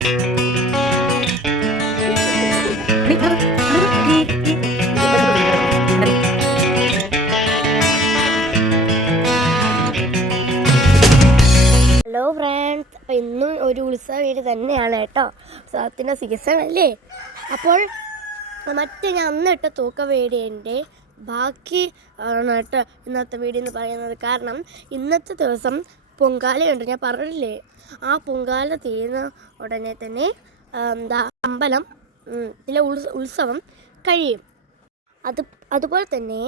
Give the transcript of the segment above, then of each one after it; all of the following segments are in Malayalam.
ഹലോ ഫ്രണ്ട്സ്, അപ്പോൾ ഇന്നും ഒരു ഉത്സവ വീട് തന്നെയാണ് കേട്ടോ. ഉത്സവത്തിൻ്റെ സീസൺ അല്ലേ. അപ്പോൾ ഞാൻ അന്നിട്ട തൂക്ക വീടിൻ്റെ ബാക്കി ആണ് കേട്ടോ ഇന്നത്തെ വീഡിയോ എന്ന് പറയുന്നത്. കാരണം ഇന്നത്തെ ദിവസം പൊങ്കാലയുണ്ട്, ഞാൻ പറഞ്ഞില്ലേ. ആ പൊങ്കാല തീർന്ന ഉടനെ തന്നെ അമ്പലം ഉത്സവം കഴിയും. അതുപോലെ തന്നെ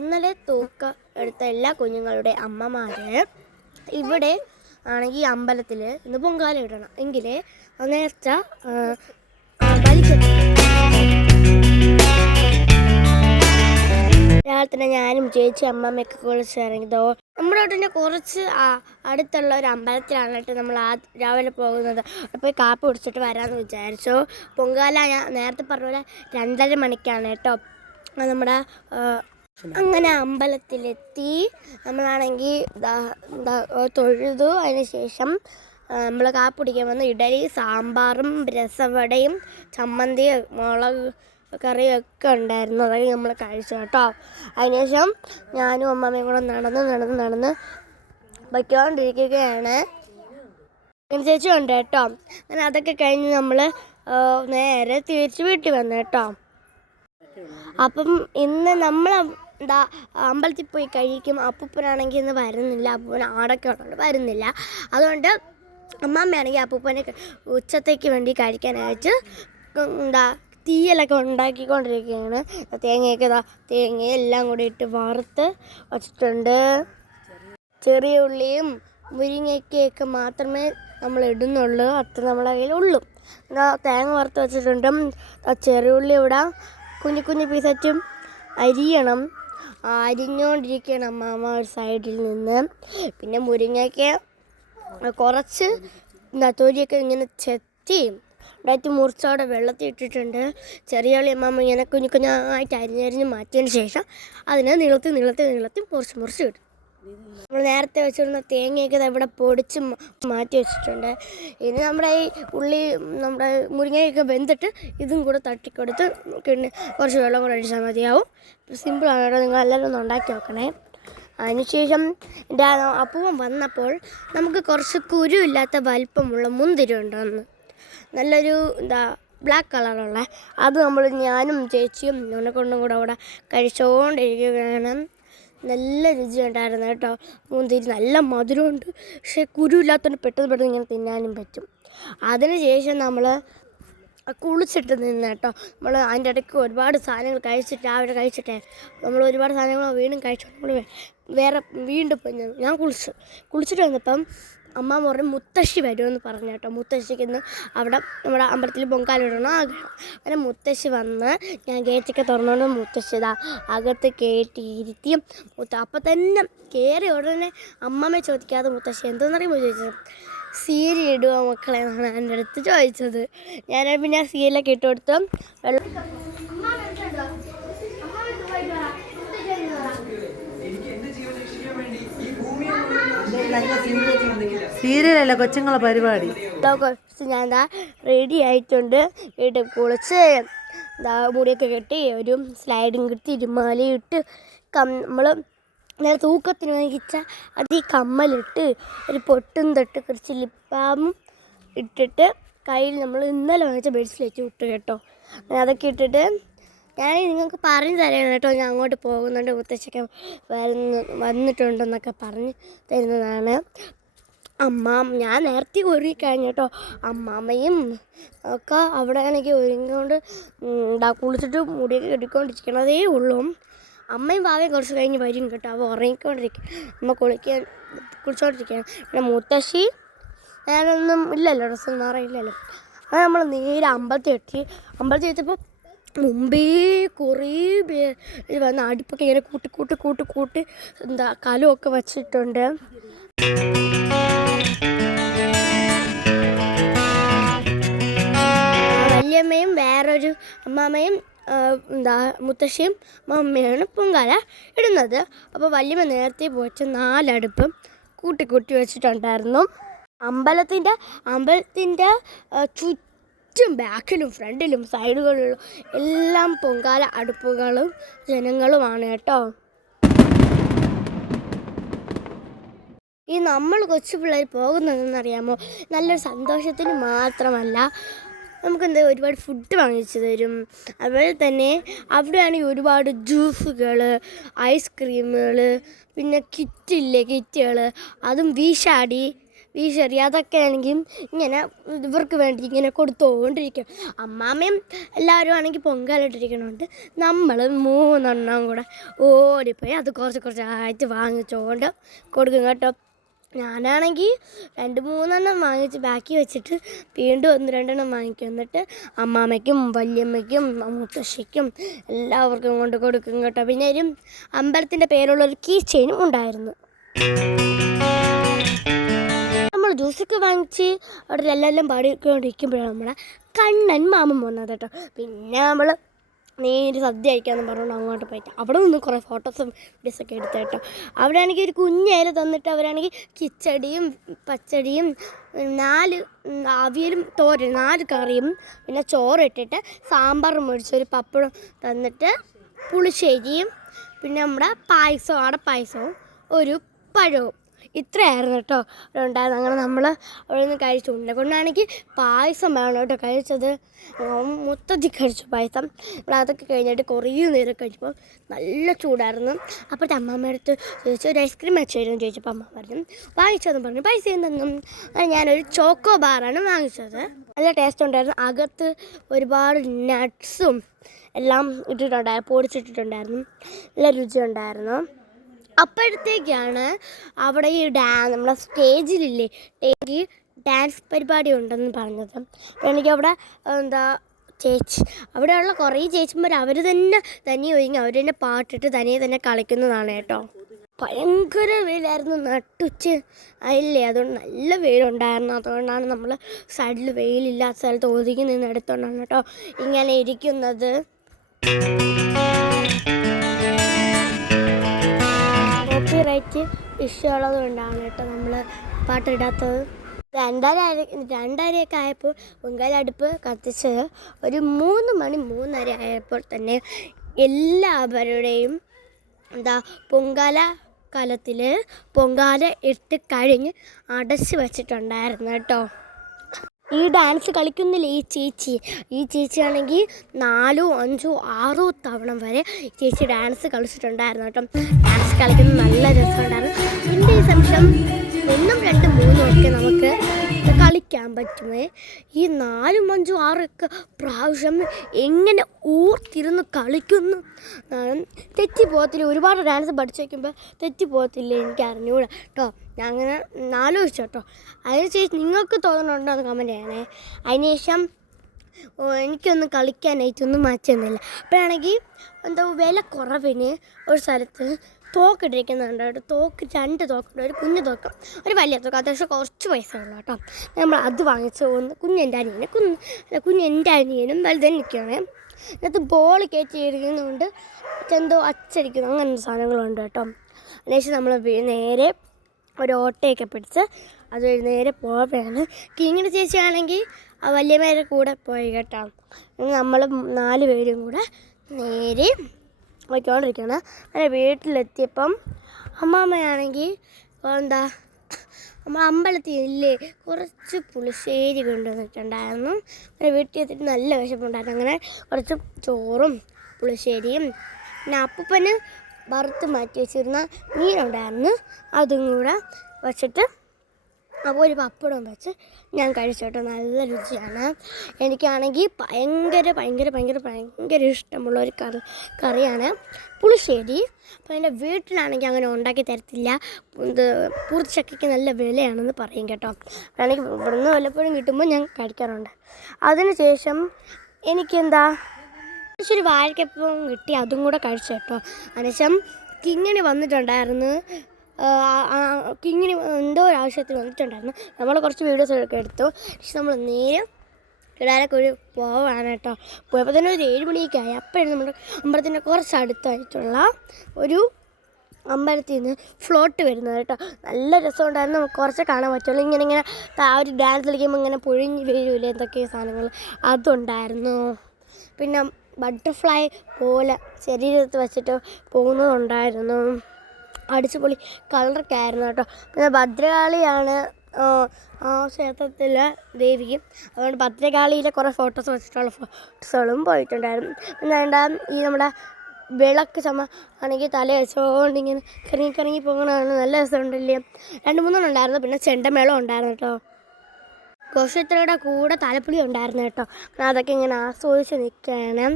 ഇന്നലെ തൂക്ക എടുത്ത എല്ലാ കുഞ്ഞുങ്ങളുടെ അമ്മമാര് ഇവിടെ ആണെങ്കിൽ അമ്പലത്തിൽ ഇന്ന് പൊങ്കാല ഇടണം എങ്കിലേ നേർച്ച വലിക്കട്ടെ. രാവിലെ തന്നെ ഞാനും ചേച്ചി അമ്മമ്മയൊക്കെ കുളിച്ച് ഇറങ്ങിയതോ നമ്മുടെ വീട്ടിൻ്റെ കുറച്ച് അടുത്തുള്ള ഒരു അമ്പലത്തിലാണ് കേട്ടോ നമ്മൾ രാവിലെ പോകുന്നത്. അപ്പോൾ കാപ്പി കുടിച്ചിട്ട് വരാമെന്ന് വിചാരിച്ചു. പൊങ്കാല ഞാൻ നേരത്തെ പറഞ്ഞ പോലെ 2:30 മണിക്കാണ് കേട്ടോ. നമ്മുടെ അങ്ങനെ അമ്പലത്തിലെത്തി നമ്മളാണെങ്കിൽ തൊഴുതു. അതിന് ശേഷം നമ്മൾ കാപ്പി കുടിക്കാൻ വന്ന് ഇഡലി, സാമ്പാറും രസവടയും ചമ്മന്തിയും മുളക് കറിയൊക്കെ ഉണ്ടായിരുന്നു. അതൊക്കെ നമ്മൾ കഴിച്ചു കേട്ടോ. അതിനുശേഷം ഞാനും അമ്മമ്മയും കൂടെ നടന്ന് വയ്ക്കൊണ്ടിരിക്കുകയാണ്. ചേച്ചി ഉണ്ട് കേട്ടോ. അങ്ങനെ അതൊക്കെ കഴിഞ്ഞ് നമ്മൾ നേരെ തിരിച്ച് വീട്ടിൽ വന്നു കേട്ടോ. അപ്പം ഇന്ന് നമ്മൾ അമ്പലത്തിൽ പോയി കഴിക്കും. അപ്പൂപ്പനാണെങ്കിൽ ഇന്ന് വരുന്നില്ല, അപ്പൂപ്പൻ ആടൊക്കെ ഉള്ളതുകൊണ്ട് വരുന്നില്ല. അതുകൊണ്ട് അമ്മാമ്മയാണെങ്കിൽ അപ്പൂപ്പനെ ഉച്ചത്തേക്ക് വേണ്ടി കഴിക്കാനായിട്ട് തീയലൊക്കെ ഉണ്ടാക്കിക്കൊണ്ടിരിക്കുകയാണ്. തേങ്ങയെല്ലാം കൂടി ഇട്ട് വറുത്ത് വച്ചിട്ടുണ്ട്. ചെറിയ ഉള്ളിയും മുരിങ്ങയ്ക്കൊക്കെ മാത്രമേ നമ്മൾ ഇടുന്നുള്ളൂ, അത്ര നമ്മളെ കയ്യിലുള്ളൂ. തേങ്ങ വറുത്ത് വെച്ചിട്ടുണ്ട്. ചെറിയ ഉള്ളി ഇവിടെ കുഞ്ഞു പീസറ്റും അരിയണം. അരിഞ്ഞുകൊണ്ടിരിക്കുകയാണ് അമ്മ ഒരു സൈഡിൽ നിന്ന്. പിന്നെ മുരിങ്ങയ്ക്ക് കുറച്ച് തൊലിയൊക്കെ ഇങ്ങനെ ചെത്തി ഉണ്ടായിട്ട് മുറിച്ചോടെ വെള്ളത്തിൽ ഇട്ടിട്ടുണ്ട്. ചെറിയ ഉള്ളി അമ്മ ഇങ്ങനെ കുഞ്ഞായിട്ട് അരിഞ്ഞരിഞ്ഞ് മാറ്റിയതിന് ശേഷം അതിനെ നീളത്തി മുറിച്ച് ഇടും. നമ്മൾ നേരത്തെ വെച്ചിരുന്ന തേങ്ങയൊക്കെ ഇവിടെ പൊടിച്ച് മാറ്റി വെച്ചിട്ടുണ്ട്. ഇനി നമ്മുടെ ഈ ഉള്ളി നമ്മുടെ മുരിങ്ങയൊക്കെ വെന്തിട്ട് ഇതും കൂടെ തട്ടിക്കൊടുത്ത് പിന്നെ കുറച്ച് വെള്ളം കൂടെ അടിച്ചാൽ മതിയാവും. സിമ്പിളാണ് കേട്ടോ, നിങ്ങൾ എല്ലാവരും ഒന്ന് ഉണ്ടാക്കി നോക്കണേ. അതിനുശേഷം എൻ്റെ അപ്പൂവൻ വന്നപ്പോൾ നമുക്ക് കുറച്ച് കുരുവില്ലാത്ത വലിപ്പമുള്ള മുന്തിരി ഉണ്ടെന്ന്, നല്ലൊരു ബ്ലാക്ക് കളറുള്ള അത് ഞാനും ചേച്ചിയും എന്നെ കൊണ്ടും കൂടെ അവിടെ കഴിച്ചുകൊണ്ടിരിക്കുകയാണ്. നല്ല രുചിയുണ്ടായിരുന്നു കേട്ടോ. മുന്തിരി നല്ല മധുരമുണ്ട്, പക്ഷേ കുരുവില്ലാത്തതുകൊണ്ട് പെട്ടെന്ന് ഇങ്ങനെ തിന്നാനും പറ്റും. അതിന് ശേഷം നമ്മൾ കുളിച്ചിട്ട് നിന്ന് കേട്ടോ. നമ്മൾ അതിൻ്റെ ഇടയ്ക്ക് ഒരുപാട് സാധനങ്ങൾ രാവിലെ കഴിച്ചിട്ടേ നമ്മൾ ഒരുപാട് സാധനങ്ങൾ വീണ്ടും കഴിച്ചു. വീണ്ടും ഞാൻ കുളിച്ചിട്ട് വന്നപ്പം അമ്മ പറഞ്ഞു മുത്തശ്ശി വരുമെന്ന് പറഞ്ഞു കേട്ടോ. മുത്തശ്ശിക്ക് ഇന്ന് അവിടെ നമ്മുടെ അമ്പലത്തിൽ പൊങ്കാലിടണം ആഗ്രഹം. അങ്ങനെ മുത്തശ്ശി വന്ന് ഞാൻ ഗേറ്റൊക്കെ തുറന്നുകൊണ്ട് മുത്തശ്ശി അകത്ത് കയറ്റിയിരുത്തി. അപ്പം തന്നെ കയറി ഉടനെ അമ്മമ്മയെ ചോദിക്കാതെ മുത്തശ്ശി എന്തോന്നറിയുമ്പോൾ ചോദിച്ചത്, സീരി ഇടുക മക്കളെ എന്നാണ് എൻ്റെ അടുത്ത് ചോദിച്ചത്. ഞാൻ പിന്നെ സീരിയലൊക്കെ ഇട്ട് കൊടുത്ത് സീരിയലല്ല, കൊച്ചുങ്ങളെ പരിപാടി. ഞാൻ റെഡി ആയിട്ടുണ്ട്. വീട്ടിൽ കുളിച്ച് മുടിയൊക്കെ കെട്ടി ഒരു സ്ലൈഡും കിട്ടി ഇരുമാലയിട്ട് നമ്മൾ നേരെ തൂക്കത്തിന് വഹിച്ച ഈ കമ്മലിട്ട് ഒരു പൊട്ടും തൊട്ട് കുറച്ച് ലിപ്പാമും ഇട്ടിട്ട് കയ്യിൽ നമ്മൾ ഇന്നലെ വാങ്ങിച്ച ബ്രേസ്ലെറ്റ് ഇട്ട് കേട്ടോ. അതൊക്കെ ഇട്ടിട്ട് ഞാൻ നിങ്ങൾക്ക് പറഞ്ഞു തരാണ് കേട്ടോ. ഞാൻ അങ്ങോട്ട് പോകുന്നുണ്ട്, മുത്തശ്ശിക്ക് വന്നിട്ടുണ്ടെന്നൊക്കെ പറഞ്ഞ് തരുന്നതാണ്. ഞാൻ നേരത്തെ ഒരുങ്ങിക്കഴിഞ്ഞു കേട്ടോ. അമ്മാമ്മയും ഒക്കെ അവിടെ ആണെങ്കിൽ ഒരുങ്ങിക്കൊണ്ട് കുളിച്ചിട്ട് മുടിയൊക്കെ കെട്ടിക്കൊണ്ടിരിക്കണതേ ഉള്ളൂ. അമ്മയും ഭാവയും കുറച്ച് കഴിഞ്ഞ് വരും കേട്ടോ. അവ ഉറങ്ങിക്കൊണ്ടിരിക്കും, അമ്മ കുളിച്ചോണ്ടിരിക്കുകയാണ്. പിന്നെ മുത്തശ്ശി ഞാനൊന്നും ഇല്ലല്ലോ, ഡ്രസ്സൊന്നും അറിയില്ലല്ലോ. അത് നമ്മൾ നേരെ അമ്പലത്തിൽ എത്തിയപ്പോൾ മുമ്പേ കുറേ പേര് വന്ന് അടുപ്പൊക്കെ ഇങ്ങനെ കൂട്ടി കലമൊക്കെ വച്ചിട്ടുണ്ട്. വല്യമ്മയും വേറൊരു അമ്മാമ്മയും മുത്തശ്ശിയും മമ്മിയാണ് പൊങ്കാല ഇടുന്നത്. അപ്പോൾ വല്യമ്മ നേരത്തെ പോയിട്ട് 4 അടുപ്പ് കൂട്ടി വെച്ചിട്ടുണ്ടായിരുന്നു. അമ്പലത്തിൻ്റെ ചുറ്റും ബാക്കിലും ഫ്രണ്ടിലും സൈഡുകളിലും എല്ലാം പൊങ്കാല അടുപ്പുകളും ജനങ്ങളുമാണ് കേട്ടോ. ഈ നമ്മൾ കൊച്ചു പിള്ളേർ പോകുന്നതെന്നറിയാമോ, നല്ലൊരു സന്തോഷത്തിന് മാത്രമല്ല, നമുക്കെന്താ ഒരുപാട് ഫുഡ് വാങ്ങിച്ചു തരും. അതുപോലെ തന്നെ അവിടെയാണെങ്കിൽ ഒരുപാട് ജ്യൂസുകൾ, ഐസ്ക്രീമുകൾ, പിന്നെ കിറ്റുകൾ, അതും വീശറി അതൊക്കെ ആണെങ്കിൽ ഇങ്ങനെ ഇവർക്ക് വേണ്ടി ഇങ്ങനെ കൊടുത്തുകൊണ്ടിരിക്കും. അമ്മാമ്മയും എല്ലാവരും ആണെങ്കിൽ പൊങ്കാലിട്ടിരിക്കണോണ്ട് നമ്മൾ 3 കൂടെ ഓടിപ്പോയി അത് കുറച്ചായിട്ട് വാങ്ങിച്ചുകൊണ്ട് കൊടുക്കും കേട്ടോ. ഞാനാണെങ്കിൽ 2-3 വാങ്ങിച്ച് ബാക്കി വെച്ചിട്ട് വീണ്ടും 1-2 വാങ്ങിക്കും. എന്നിട്ട് അമ്മാമ്മയ്ക്കും വല്യമ്മയ്ക്കും മുത്തശ്ശിക്കും എല്ലാവർക്കും കൊണ്ട് കൊടുക്കും കേട്ടോ. പിന്നെ ഒരു അമ്പലത്തിൻ്റെ പേരുള്ളൊരു കീ ചെയിനും ഉണ്ടായിരുന്നു. നമ്മൾ ജ്യൂസൊക്കെ വാങ്ങിച്ച് അവിടെ എല്ലാം പാടിക്കൊണ്ടിരിക്കുമ്പോഴാണ് നമ്മളെ കണ്ണൻ മാമൻ വന്നത് കേട്ടോ. പിന്നെ നമ്മൾ നേരെ സദ്യ കഴിക്കാമെന്ന് പറഞ്ഞുകൊണ്ട് അങ്ങോട്ട് പോയിട്ട് അവിടെ നിന്ന് കുറേ ഫോട്ടോസും വീഡിയോസൊക്കെ എടുത്ത് കേട്ടോ. അവിടെ ആണെങ്കിൽ ഒരു കുഞ്ഞേല തന്നിട്ട് അവരാണെങ്കിൽ കിച്ചടിയും പച്ചടിയും 4 അവിയലും തോരൻ 4 കറിയും പിന്നെ ചോറിട്ടിട്ട് സാമ്പാറും മേടിച്ചൊരു പപ്പടം തന്നിട്ട് പുളിശ്ശേരിയും പിന്നെ നമ്മുടെ പായസവും അടപ്പായസവും ഒരു പഴവും ഇത്രയായിരുന്നു കേട്ടോ ഉണ്ടായിരുന്നു. അങ്ങനെ നമ്മൾ അവിടെ നിന്ന് കഴിച്ചു. കൊണ്ടാണെങ്കിൽ പായസം വേണം കേട്ടോ കഴിച്ചത്. മൊത്തത്തിൽ കഴിച്ചു പായസം. നമ്മൾ അതൊക്കെ കഴിഞ്ഞിട്ട് കുറേ നേരം കഴിച്ചപ്പോൾ നല്ല ചൂടായിരുന്നു. അപ്പോഴത്തെ അമ്മമ്മ അടുത്ത് ചോദിച്ചു ഒരു ഐസ്ക്രീം വെച്ച് തരുമെന്ന് ചോദിച്ചപ്പോൾ അമ്മ പറഞ്ഞു വാങ്ങിച്ചതെന്ന് പറഞ്ഞു. പൈസ എന്തെന്നും ഞാനൊരു ചോക്കോ ബാറാണ് വാങ്ങിച്ചത്. നല്ല ടേസ്റ്റ് ഉണ്ടായിരുന്നു. അകത്ത് ഒരുപാട് നട്ട്സും എല്ലാം ഇട്ടിട്ടുണ്ടായിരുന്നു, പൊടിച്ചിട്ടിട്ടുണ്ടായിരുന്നു. നല്ല രുചി ഉണ്ടായിരുന്നു. അപ്പോഴത്തേക്കാണ് അവിടെ ഈ നമ്മളെ സ്റ്റേജിലില്ലേ ഡാൻസ് പരിപാടി ഉണ്ടെന്ന് പറഞ്ഞത്. അപ്പോൾ അവിടെ അവിടെയുള്ള കുറേ ചേച്ചിമാർ അവർ തന്നെ തനിയെ ഒരുങ്ങി അവർ തന്നെ പാട്ടിട്ട് തനിയെ തന്നെ കളിക്കുന്നതാണ് കേട്ടോ. ഭയങ്കര വെയിലായിരുന്നു, നട്ടുച്ച ഇല്ലേ, അതുകൊണ്ട് നല്ല വെയിലുണ്ടായിരുന്നു. അതുകൊണ്ടാണ് നമ്മൾ സൈഡിൽ വെയിലില്ലാത്ത സ്ഥലത്ത് ഒതുങ്ങി നിന്ന് എടുത്തോണ്ടാണ് കേട്ടോ ഇങ്ങനെ ഇരിക്കുന്നത്. കോപ്പിറൈറ്റ് ഇഷ്യൂ ഉള്ളത് കൊണ്ടാണ് കേട്ടോ നമ്മൾ പാട്ടിടാത്തത്. 2:30 ആയപ്പോൾ പൊങ്കാലടുപ്പ് കത്തിച്ച് ഒരു 3 മണി 3:30 ആയപ്പോൾ തന്നെ എല്ലാവരുടെയും പൊങ്കാല കലത്തിൽ പൊങ്കാല ഇട്ട് കഴിഞ്ഞ് അടച്ച് വെച്ചിട്ടുണ്ടായിരുന്നു കേട്ടോ. ഈ ഡാൻസ് കളിക്കുന്നില്ല ഈ ചേച്ചിയാണെങ്കിൽ 4, 5, 6 തവണ വരെ ചേച്ചി ഡാൻസ് കളിച്ചിട്ടുണ്ടായിരുന്നു കേട്ടോ. ഡാൻസ് കളിക്കുന്നത് നല്ല രസമുണ്ടായിരുന്നു. എൻ്റെ ഈ സംശയം 1, 2, 3 ഒക്കെ നമുക്ക് കളിക്കാൻ പറ്റുമേ. ഈ 4, 5, 6 പ്രാവശ്യം എങ്ങനെ ഓർത്തിരുന്ന് കളിക്കുന്നു തെറ്റിപ്പോകത്തില്ല. ഒരുപാട് ഡാൻസ് പഠിച്ചു വയ്ക്കുമ്പോൾ തെറ്റിപ്പോകത്തില്ല, എനിക്ക് അറിഞ്ഞുകൂടാ കേട്ടോ. ഞാൻ അങ്ങനെ ആലോചിച്ചു കേട്ടോ. അതിന് ശേഷം നിങ്ങൾക്ക് തോന്നുന്നുണ്ടോ എന്ന് കമൻറ്റ് ചെയ്യണേ. അതിനുശേഷം എനിക്കൊന്നും കളിക്കാനായിട്ടൊന്നും മാറ്റുന്നില്ല. അപ്പോഴാണെങ്കിൽ വില കുറവിന് ഒരു സ്ഥലത്ത് തോക്കിട്ടിരിക്കുന്നുണ്ട് കേട്ടോ. 2 തോക്കുണ്ട്, ഒരു കുഞ്ഞു തോക്ക്, ഒരു വലിയ തോക്ക്. അത്യാവശ്യം കുറച്ച് പൈസ ഉള്ളൂ കേട്ടോ. നമ്മൾ അത് വാങ്ങിച്ച് കുഞ്ഞെൻ്റെ അനിയനും വലുതെനിക്കാണ്. അതിനകത്ത് ബോൾ കയറ്റി ഇരിക്കുന്നതുകൊണ്ട് എന്തോ അച്ചടിക്കുന്നു അങ്ങനത്തെ സാധനങ്ങളുണ്ട് കേട്ടോ. അതിനുശേഷം നമ്മൾ നേരെ ഒരു ഓട്ടയൊക്കെ പിടിച്ച് അത് നേരെ പോവുകയാണ്. കിങ്ങിണി ചേച്ചിയാണെങ്കിൽ ആ വല്യമ്മേരെ കൂടെ പോയി കേട്ടോ. നമ്മൾ 4 പേരും കൂടെ നേരെ പോയിക്കൊണ്ടിരിക്കുകയാണ്. അങ്ങനെ വീട്ടിലെത്തിയപ്പം അമ്മാമ്മയാണെങ്കിൽ നമ്മൾ അമ്പലത്തിൽ ഇല്ലേ കുറച്ച് പുളിശ്ശേരി കൊണ്ടുവന്നിട്ടുണ്ടായിരുന്നു. അങ്ങനെ വീട്ടിൽ എത്തിയിട്ട് നല്ല വിശപ്പുണ്ടായിരുന്നു. അങ്ങനെ കുറച്ച് ചോറും പുളിശ്ശേരിയും പിന്നെ അപ്പൂപ്പന് വറുത്ത് മാറ്റി വെച്ചിരുന്ന മീനുണ്ടായിരുന്നു, അതും കൂടെ വച്ചിട്ട് അപ്പോൾ ഒരു പപ്പടം വെച്ച് ഞാൻ കഴിച്ചോട്ടോ. നല്ല രുചിയാണ്. എനിക്കാണെങ്കിൽ ഭയങ്കര ഇഷ്ടമുള്ളൊരു കറിയാണ് പുളിശ്ശേരി. അപ്പോൾ എൻ്റെ വീട്ടിലാണെങ്കിൽ അങ്ങനെ ഉണ്ടാക്കി തരത്തില്ല. പൂർത്തിച്ചക്കയ്ക്ക് നല്ല വിലയാണെന്ന് പറയും കേട്ടോ. അതാണെങ്കിൽ ഇവിടുന്ന് വല്ലപ്പോഴും കിട്ടുമ്പോൾ ഞാൻ കഴിക്കാറുണ്ട്. അതിനുശേഷം ഒരു വാഴക്കപ്പം കിട്ടി, അതും കൂടെ കഴിച്ചു കേട്ടോ. അതിനുശേഷം കിങ്ങിണി വന്നിട്ടുണ്ടായിരുന്നു. കിങ്ങിണി എന്തോ ഒരു ആവശ്യത്തിന് വന്നിട്ടുണ്ടായിരുന്നു. നമ്മൾ കുറച്ച് വീഡിയോസൊക്കെ എടുത്തു. പക്ഷെ നമ്മൾ നേരെ കിടാരൊക്കെ പോവാണ് കേട്ടോ. പോയപ്പോൾ തന്നെ ഒരു 7 മണിയൊക്കെ ആയി. അപ്പോഴാണ് നമ്മുടെ അമ്പലത്തിൻ്റെ കുറച്ച് അടുത്തായിട്ടുള്ള ഒരു അമ്പലത്തിൽ നിന്ന് ഫ്ലോട്ട് വരുന്നത് കേട്ടോ. നല്ല രസമുണ്ടായിരുന്നു. നമുക്ക് കുറച്ച് കാണാൻ പറ്റുള്ളൂ. ഇങ്ങനെ ആ ഒരു ഡാൻസ് കളിക്കുമ്പോൾ ഇങ്ങനെ പൊഴിഞ്ഞ് വീഴില്ലേ എന്തൊക്കെയോ സാധനങ്ങൾ അതുണ്ടായിരുന്നു. പിന്നെ ബട്ടർഫ്ലൈ പോലെ ശരീരത്ത് വെച്ചിട്ട് പോകുന്നതുണ്ടായിരുന്നു. അടിച്ചുപൊളി കളറൊക്കെ ആയിരുന്നു കേട്ടോ. പിന്നെ ഭദ്രകാളിയാണ് ആ ക്ഷേത്രത്തിലെ ദേവിക്കും. അതുകൊണ്ട് ഭദ്രകാളിയിലെ കുറേ ഫോട്ടോസ് വെച്ചിട്ടുള്ള ഫോട്ടോസുകളും പോയിട്ടുണ്ടായിരുന്നു. പിന്നെ ഈ നമ്മുടെ വിളക്ക് ആണെങ്കിൽ തല വെച്ചുകൊണ്ട് ഇങ്ങനെ കറങ്ങി പോകുന്നതാണ്. നല്ല രസമുണ്ടല്ലേ. 2-3 ഉണ്ടായിരുന്നു. പിന്നെ ചെണ്ടമേളം ഉണ്ടായിരുന്നു കേട്ടോ. ഘോഷയാത്രയുടെ കൂടെ താലപ്പൊലി ഉണ്ടായിരുന്നു കേട്ടോ. അതൊക്കെ ഇങ്ങനെ ആസ്വദിച്ച് നിൽക്കുകയാണ്.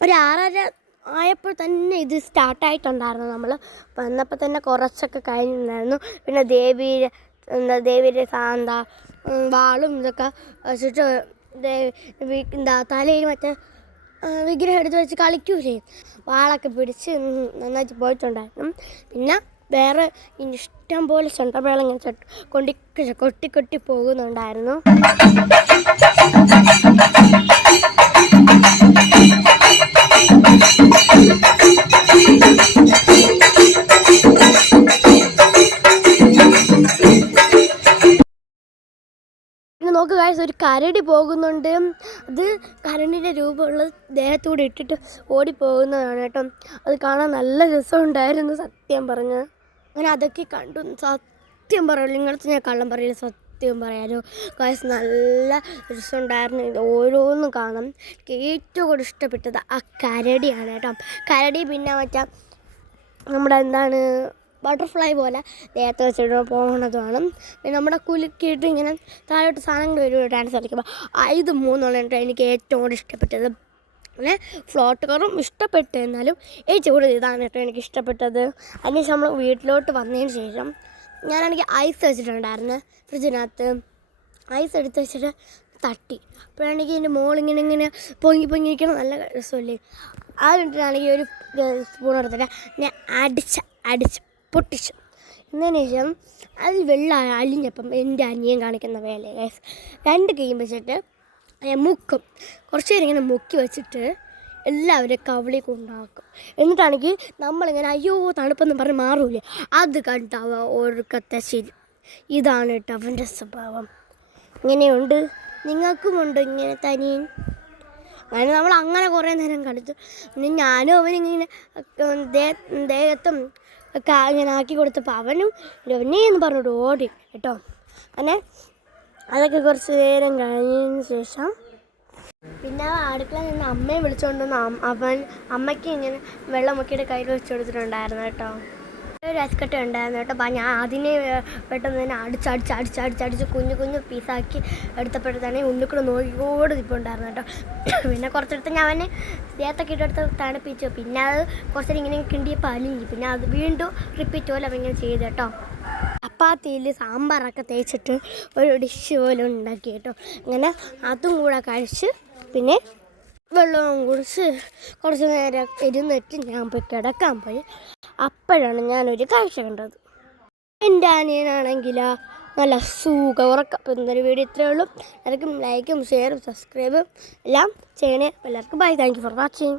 ഒരു 6:30 ആയപ്പോൾ തന്നെ ഇത് സ്റ്റാർട്ടായിട്ടുണ്ടായിരുന്നു. നമ്മൾ വന്നപ്പോൾ തന്നെ കുറച്ചൊക്കെ കഴിഞ്ഞിട്ടുണ്ടായിരുന്നു. പിന്നെ ദേവിയുടെ സാന്ത വാളും ഇതൊക്കെ വെച്ചിട്ട് തലയിൽ മറ്റേ വിഗ്രഹം എടുത്ത് വെച്ച് കളിക്കൂലേ, വാളൊക്കെ പിടിച്ച് നന്നായിട്ട് പോയിട്ടുണ്ടായിരുന്നു. പിന്നെ വേറെ ഇഷ്ടം പോലെ ചെണ്ടമേളം ഇങ്ങനെ കൊട്ടി പോകുന്നുണ്ടായിരുന്നു. നോക്ക് ഗൈസ്, ഒരു കരടി പോകുന്നുണ്ട്. അത് കരടിൻ്റെ രൂപമുള്ള ദേഹത്തൂടെ ഇട്ടിട്ട് ഓടിപ്പോകുന്നതാണ് കേട്ടോ. അത് കാണാൻ നല്ല രസമുണ്ടായിരുന്നു സത്യം പറഞ്ഞ്. അങ്ങനെ അതൊക്കെ കണ്ടു. സത്യം പറയുള്ളൂ, നിങ്ങളടുത്ത് ഞാൻ കള്ളം പറയില്ല, സത്യം പറയാലോ ഗൈസ്, നല്ല രസമുണ്ടായിരുന്നു. ഇത് ഓരോന്നും കാണാം. എനിക്ക് ഏറ്റവും കൂടുതൽ ഇഷ്ടപ്പെട്ടത് ആ കരടിയാണ് കേട്ടോ. കരടി പിന്നെ മറ്റേ നമ്മുടെ ബട്ടർഫ്ലൈ പോലെ ദേഹത്ത് വെച്ചിട്ട് പോകുന്നതുമാണ്. പിന്നെ നമ്മുടെ കുലുക്കിയിട്ട് ഇങ്ങനെ താഴോട്ട് സാധനങ്ങൾ ഒരു ഡാൻസ് കളിക്കുമ്പോൾ ഇത് 3 എനിക്ക് ഏറ്റവും കൂടുതൽ ഇഷ്ടപ്പെട്ടത്. പിന്നെ ഫ്ലോട്ടുകളും ഇഷ്ടപ്പെട്ടു, എന്നാലും ഏറ്റവും കൂടുതൽ ഇതാണ് കേട്ടോ എനിക്ക് ഇഷ്ടപ്പെട്ടത്. അതിനുശേഷം നമ്മൾ വീട്ടിലോട്ട് വന്നതിന് ശേഷം ഞാനാണെങ്കിൽ ഐസ് വെച്ചിട്ടുണ്ടായിരുന്നു ഫ്രിഡ്ജിനകത്ത്. ഐസ് എടുത്ത് വെച്ചിട്ട് തട്ടി, അപ്പോഴാണെങ്കിൽ എൻ്റെ മോളിങ്ങനെ പൊങ്ങിയിരിക്കണം, നല്ല രസമല്ലേ. ആ കണ്ടിട്ടാണെങ്കിൽ ഒരു സ്പൂൺ എടുത്തിട്ട് ഞാൻ അടിച്ച് പൊട്ടിച്ചു. എന്നതിന് ശേഷം അതിൽ വെള്ളം അലിഞ്ഞപ്പം എൻ്റെ അനിയൻ കാണിക്കുന്ന വേല ഗൈസ്, 2 കൈയും വെച്ചിട്ട് മുക്കും. കുറച്ച് നേരം ഇങ്ങനെ മുക്കി വെച്ചിട്ട് എല്ലാവരും കവിളി കൊണ്ടാക്കും. എന്നിട്ടാണെങ്കിൽ നമ്മളിങ്ങനെ അയ്യോ തണുപ്പെന്ന് പറഞ്ഞ് മാറൂലേ, അത് കണ്ടാവുക ഒടുക്കത്തെ ശരി. ഇതാണ് കേട്ടോ അവൻ്റെ സ്വഭാവം. ഇങ്ങനെയുണ്ട്, നിങ്ങൾക്കുമുണ്ട് ഇങ്ങനെ തനിയൻ. അങ്ങനെ നമ്മൾ അങ്ങനെ കുറേ നേരം കളിച്ചു. പിന്നെ ഞാനും അവനിങ്ങനെ ദേഹത്തും ഒക്കെ ഇങ്ങനെ ആക്കി കൊടുത്തപ്പോൾ അവനും എന്ന് പറഞ്ഞിട്ട് ഓടി കേട്ടോ. അങ്ങനെ അതൊക്കെ കുറച്ച് നേരം കഴിഞ്ഞതിന് ശേഷം പിന്നെ അടുക്കളയിൽ നിന്ന് അമ്മയെ വിളിച്ചുകൊണ്ടുവന്ന് അമ്മയ്ക്ക് ഇങ്ങനെ വെള്ളം മുക്കിയിട്ട് കയ്യിൽ വെച്ച് കൊടുത്തിട്ടുണ്ടായിരുന്നു കേട്ടോ. ഒരു അരിക്കട്ട ഉണ്ടായിരുന്നു കേട്ടോ. അപ്പം ഞാൻ അതിനെ പെട്ടെന്ന് തന്നെ അടിച്ച് കുഞ്ഞു പീസാക്കി എടുത്തപ്പോഴത്തേനെ ഉണ്ണിക്കൂടെ നോക്കിയോട് നിൽപ്പുണ്ടായിരുന്നു കേട്ടോ. പിന്നെ കുറച്ചെടുത്ത് ഞാൻ അവനെ ദേഹത്തൊക്കെ ഇട്ടെടുത്ത് തണുപ്പിച്ചു. പിന്നെ അത് കുറച്ചേരം ഇങ്ങനെ കിണ്ടിയപ്പോൾ അലിഞ്ഞു. പിന്നെ അത് വീണ്ടും റിപ്പീറ്റ് പോലെ അവൻ ഇങ്ങനെ ചെയ്തു കേട്ടോ. ചപ്പാത്തിയിൽ സാമ്പാറൊക്കെ തേച്ചിട്ട് ഒരു ഡിഷ് പോലെ ഉണ്ടാക്കി കേട്ടോ. അങ്ങനെ അതും കൂടെ കഴിച്ച് പിന്നെ വെള്ളവും കുടിച്ച് കുറച്ച് നേരം ഇരുന്നിട്ട് ഞാൻ പോയി കിടക്കാൻ പോയി. അപ്പോഴാണ് ഞാനൊരു കാഴ്ച കണ്ടത്. എൻ്റെ അനിയനാണെങ്കിൽ നല്ല സുഖം ഉറക്കം. അപ്പോൾ ഇന്നൊരു വീഡിയോ ഇത്രയേ ഉള്ളൂ. എല്ലാവർക്കും ലൈക്കും ഷെയറും സബ്സ്ക്രൈബും എല്ലാം ചെയ്യണേ. എല്ലാവർക്കും bye. Thank you for watching.